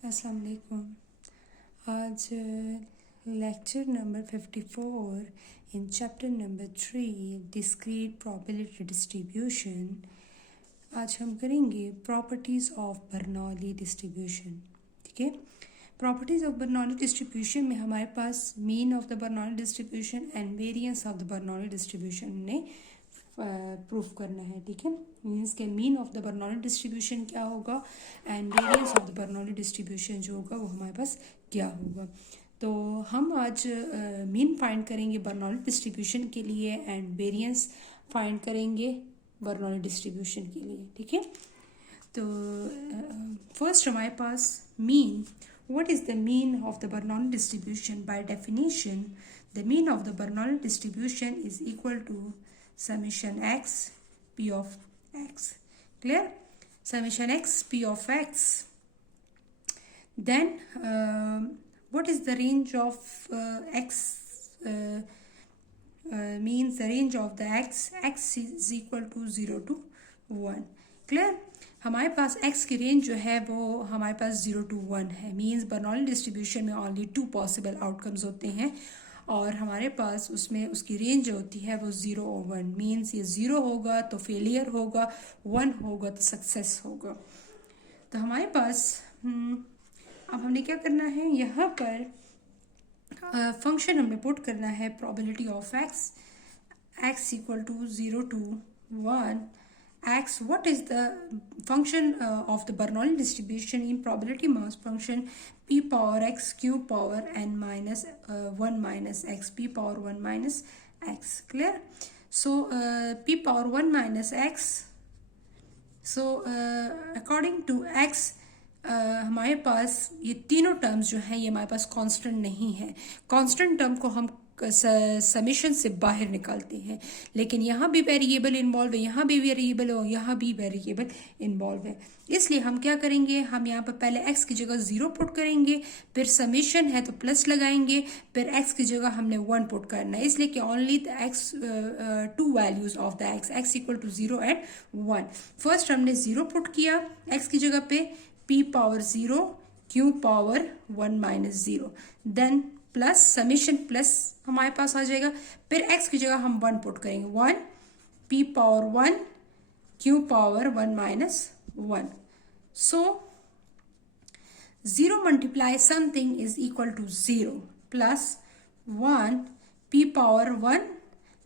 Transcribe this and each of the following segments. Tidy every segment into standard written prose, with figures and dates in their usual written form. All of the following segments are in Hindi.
अस्सलाम वालेकुम। आज lecture number 54 in chapter number 3 discrete probability distribution. आज हम करेंगे प्रॉपर्टीज़ ऑफ बर्नौली डिस्ट्रीब्यूशन। ठीक है, प्रॉपर्टीज़ ऑफ बर्नौली डिस्ट्रीब्यूशन में हमारे पास mean of the Bernoulli distribution and variance of the Bernoulli distribution ने प्रूफ करना है। ठीक है, मीन्स के mean of the Bernoulli distribution क्या होगा and variance of the Bernoulli distribution जो होगा वो हमारे पास क्या होगा। तो हम आज मीन फाइंड करेंगे बर्नौली डिस्ट्रीब्यूशन के लिए एंड वेरिएंस फाइंड करेंगे बर्नौली डिस्ट्रीब्यूशन के लिए। ठीक है, तो फर्स्ट हमारे पास mean, what is the mean of the Bernoulli distribution? By definition, the mean of the Bernoulli distribution is equal to summation x p of x. Clear? Summation x p of x. Then what is the range of x? Means the range of the x is equal to 0 to 1. Clear? हमारे पास x की रेंज जो है वो हमारे पास 0 to 1 है। मीन्स बर्नौली डिस्ट्रीब्यूशन में ओनली 2 पॉसिबल आउटकम्स होते हैं और हमारे पास उसमें उसकी रेंज जो होती है वो 0 और 1। मीन्स ये 0 होगा तो फेलियर होगा, 1 होगा तो सक्सेस होगा। तो हमारे पास अब हमने क्या करना है, यहाँ पर फंक्शन हमने पुट करना है probability of x equal to 0 to 1 x. What is the function of the Bernoulli distribution in probability mass function p power x q power n minus 1 minus x, p power 1 minus x. Clear? So p power 1 minus x, so according to x हमारे पास ये तीनों टर्म्स जो हैं ये हमारे पास कांस्टेंट नहीं है। कांस्टेंट टर्म को हम समीशन से बाहर निकालते हैं, लेकिन यहाँ भी वेरिएबल इन्वॉल्व है, यहाँ भी वेरिएबल और यहाँ भी वेरिएबल इन्वॉल्व है। इसलिए हम क्या करेंगे, हम यहाँ पर पहले x की जगह 0 पुट करेंगे, फिर समीशन है तो प्लस लगाएंगे, फिर x की जगह हमने 1 पुट करना है। इसलिए कि only the x two values of the x equal to 0 and 1। First हमने 0 पुट किया x की जगह पे, p power 0 q power 1 minus 0, then plus summation plus हमारे पास आ जाएगा, फिर x की जगह हम 1 पुट करेंगे, 1 p power 1 q power 1 minus 1। So 0 multiply something is equal to 0 plus 1 p power 1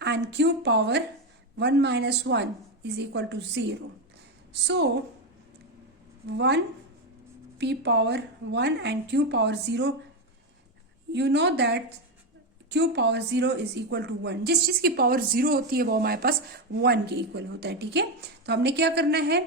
and q power 1 minus 1 is equal to 0। So 1 p power 1 and q power 0, you know that q power 0 is equal to 1। जिस चीज की पावर 0 होती है वो हमारे पास 1 के इक्वल होता है। ठीक है, तो हमने क्या करना है,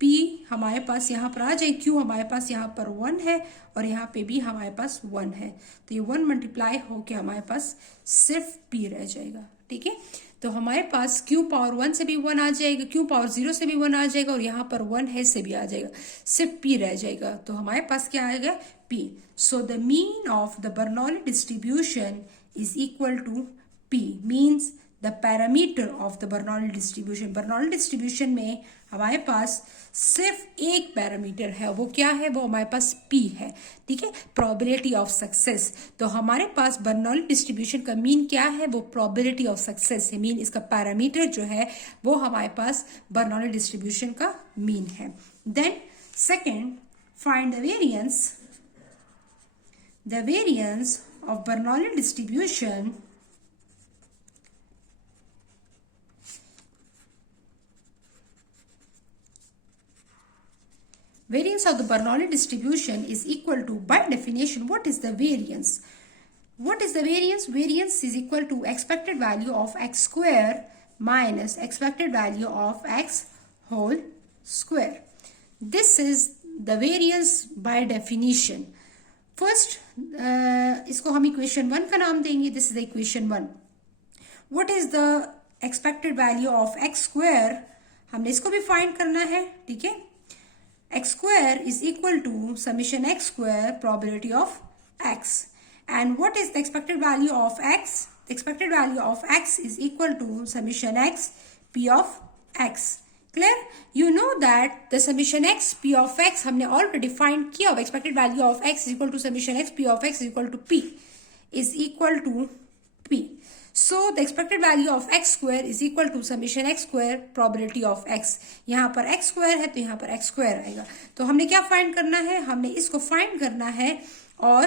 p हमारे पास यहाँ पर आ जाए, q हमारे पास यहाँ पर 1 है और यहाँ पे भी हमारे पास 1 है, तो ये 1 मल्टीप्लाई होके हमारे पास सिर्फ p रह जाएगा। ठीक है, तो हमारे पास q पावर 1 से भी 1 आ जाएगा, q पावर 0 से भी 1 आ जाएगा और यहाँ पर 1 है से भी आ जाएगा, सिर्फ p रह जाएगा। तो हमारे पास क्या आएगा, p. So the mean of the Bernoulli distribution is equal to p, means the parameter of the Bernoulli distribution. Bernoulli distribution में हमारे पास सिर्फ एक पैरामीटर है, वो क्या है, वो हमारे पास p है। ठीक है, प्रोबेबिलिटी ऑफ सक्सेस। तो हमारे पास बर्नौली डिस्ट्रीब्यूशन का मीन क्या है, वो प्रोबेबिलिटी ऑफ सक्सेस है। मीन इसका पैरामीटर जो है वो हमारे पास बर्नौली डिस्ट्रीब्यूशन का मीन है। Then second, find the variance. The variance of Bernoulli distribution of the Bernoulli distribution is equal to, by definition, what is the variance? What is the variance? Variance is equal to expected value of x square minus expected value of x whole square. This is the variance by definition. First इसको हम इक्वेशन 1 का नाम देंगे, this is equation 1। What is the expected value of X square, हमने इसको भी फाइंड करना है। ठीक है, X square is equal to summation X square probability of X, and what is the expected value of X, the expected value of X is equal to summation X p of X. Clear? You know that the summation X P of X हमने ऑलरेडी फाइंड किया हुआ, expected value of X equal to summation X P of X equal to P is equal to P. So the expected value of x square is equal to summation x square probability of x. यहाँ पर x square है तो यहाँ पर x square आएगा. तो हमने क्या फाइंड करना है? हमने इसको फाइंड करना है और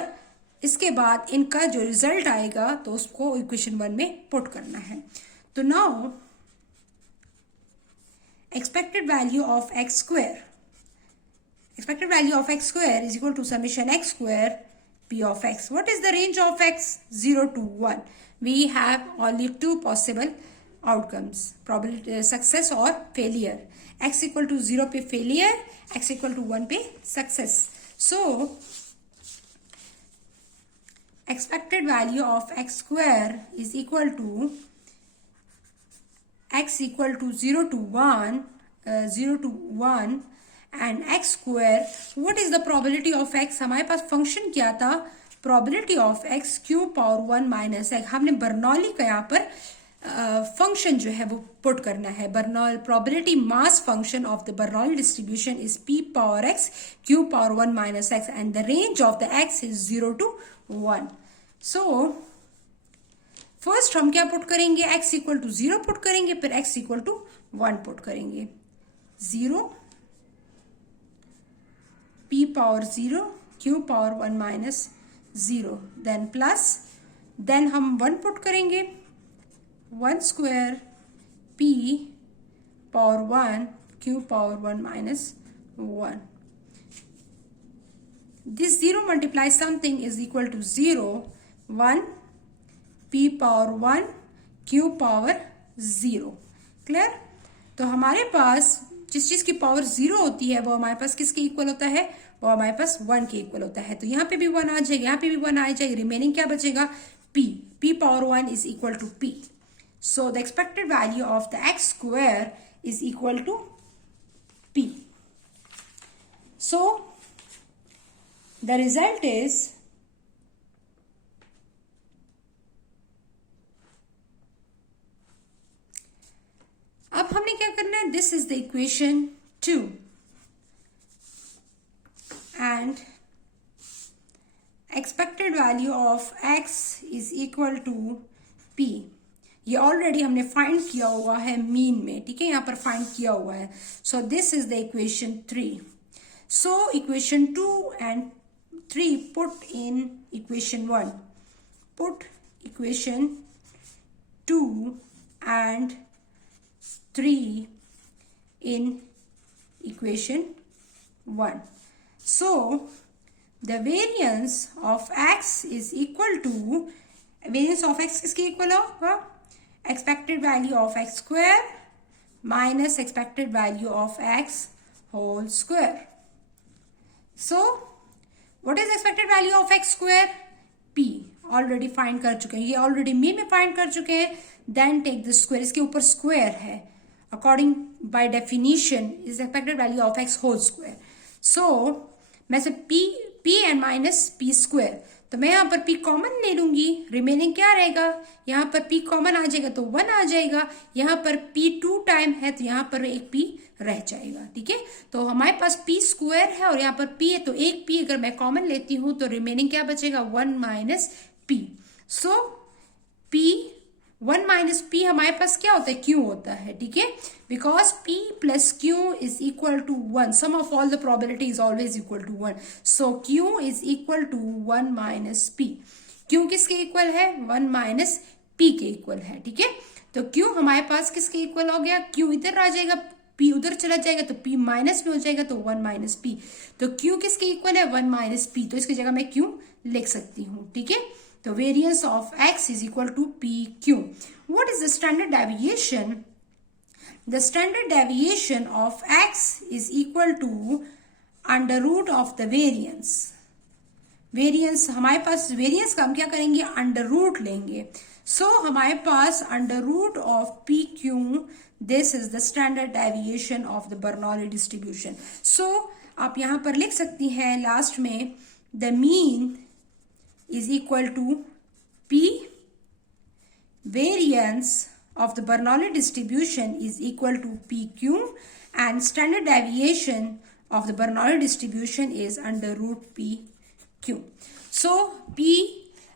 इसके बाद इनका जो रिजल्ट आएगा तो उसको इक्वेशन 1 में पुट करना है. तो now expected value of x square is equal to summation x square p of x. What is the range of x? 0 to 1. We have only two possible outcomes, probability success or failure. X equal to 0 पे failure, x equal to 1 पे success. So expected value of x square is equal to x equal to 0 to 1 and x square. What is the probability of x? हमारे पास फंक्शन क्या था? probability of x Q power 1 minus x. हमने बर्नौली का यहाँ पर फंक्शन जो है वो पुट करना है. Bernoulli probability mass function of the Bernoulli distribution is p power x q power 1 minus x and the range of the x is 0 to 1. So first हम क्या पुट करेंगे? x इक्वल टू 0 पुट करेंगे, फिर x इक्वल टू 1 पुट करेंगे. 0 p power 0 q power 1 minus 0 then plus, then हम 1 पुट करेंगे. 1 square p power 1 q power 1 minus 1. This 0 multiplies something is equal to 0. 1 p power 1 q power 0. Clear? तो हमारे पास जिस चीज की पावर 0 होती है वो हमारे पास किसके इक्वल होता है? वो हमारे पास 1 के इक्वल होता है. तो यहाँ पे भी 1 आ जाएगा, यहाँ पे भी 1 आ जाएगा. रिमेनिंग क्या बचेगा? p power 1 is equal to p. So the expected value of the x square is equal to p. So the result is अब हमने क्या करना है? This is the equation 2 and expected value of x is equal to p. ये ऑलरेडी हमने फाइंड किया हुआ है मीन में, ठीक है? यहाँ पर फाइंड किया हुआ है. So this is the equation 3. So equation 2 and 3 put in equation 1. Put equation 2 and 3 in equation 1. So the variance of x is equal to, variance of x किसके इक्वल होगा? expected value of x square minus expected value of x whole square. So what is expected value of x square? p. Already find कर चुके हैं, ये ऑलरेडी मी में फाइंड कर चुके हैं. देन टेक द स्क्वायर, इसके ऊपर स्क्वायर है. According by definition is expected value of x whole square. So मैं से p and minus p square, तो मैं यहाँ पर p कॉमन ले लूंगी. रिमेनिंग क्या रहेगा? यहाँ पर p कॉमन आ जाएगा तो 1 आ जाएगा. यहाँ पर p 2 टाइम है तो यहाँ पर एक p रह जाएगा. ठीक है? तो हमारे पास p स्क्वायर है और यहाँ पर p है तो एक p अगर मैं कॉमन लेती हूँ तो रिमेनिंग क्या बचेगा? 1 माइनस p. सो p 1 माइनस p हमारे पास क्या होता है? q होता है. ठीक है? Because p plus q is equal to 1. Sum of all the probability is always equal to 1. So q is equal to 1 minus p. q किसके इक्वल है? 1 माइनस p के इक्वल है. ठीक है? तो q हमारे पास किसके इक्वल हो गया? q इधर आ जाएगा, p उधर चला जाएगा तो p माइनस में हो जाएगा तो 1 माइनस p. तो q किसके इक्वल है? 1 माइनस p. तो इसकी जगह मैं q लिख सकती हूँ. ठीक है? तो variance of x is equal to pq. What is the standard deviation? The standard deviation of x is equal to under root of the variance. Variance हमारे पास variance का हम क्या करेंगे? under root लेंगे. So हमारे पास under root of pq, this is the standard deviation of the Bernoulli distribution. So आप यहाँ पर लिख सकती हैं लास्ट में the mean is equal to p. Variance of the Bernoulli distribution is equal to pq and standard deviation of the Bernoulli distribution is under root PQ. So P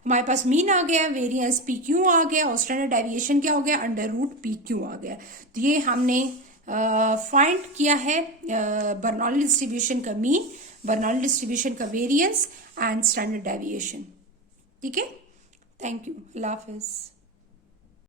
हमारे पास मीन आ गया, वेरियंस पी क्यू आ गया और स्टैंडर्ड डेविएशन क्या हो गया, अंडर रूट पी क्यू आ गया. तो ये हमने फाइंड किया है बर्नौली डिस्ट्रीब्यूशन का मीन, बर्नौली डिस्ट्रीब्यूशन का वेरियंस एंड स्टैंडर्ड डेविएशन. ठीक है, थैंक यू, अल्लाह हाफिज.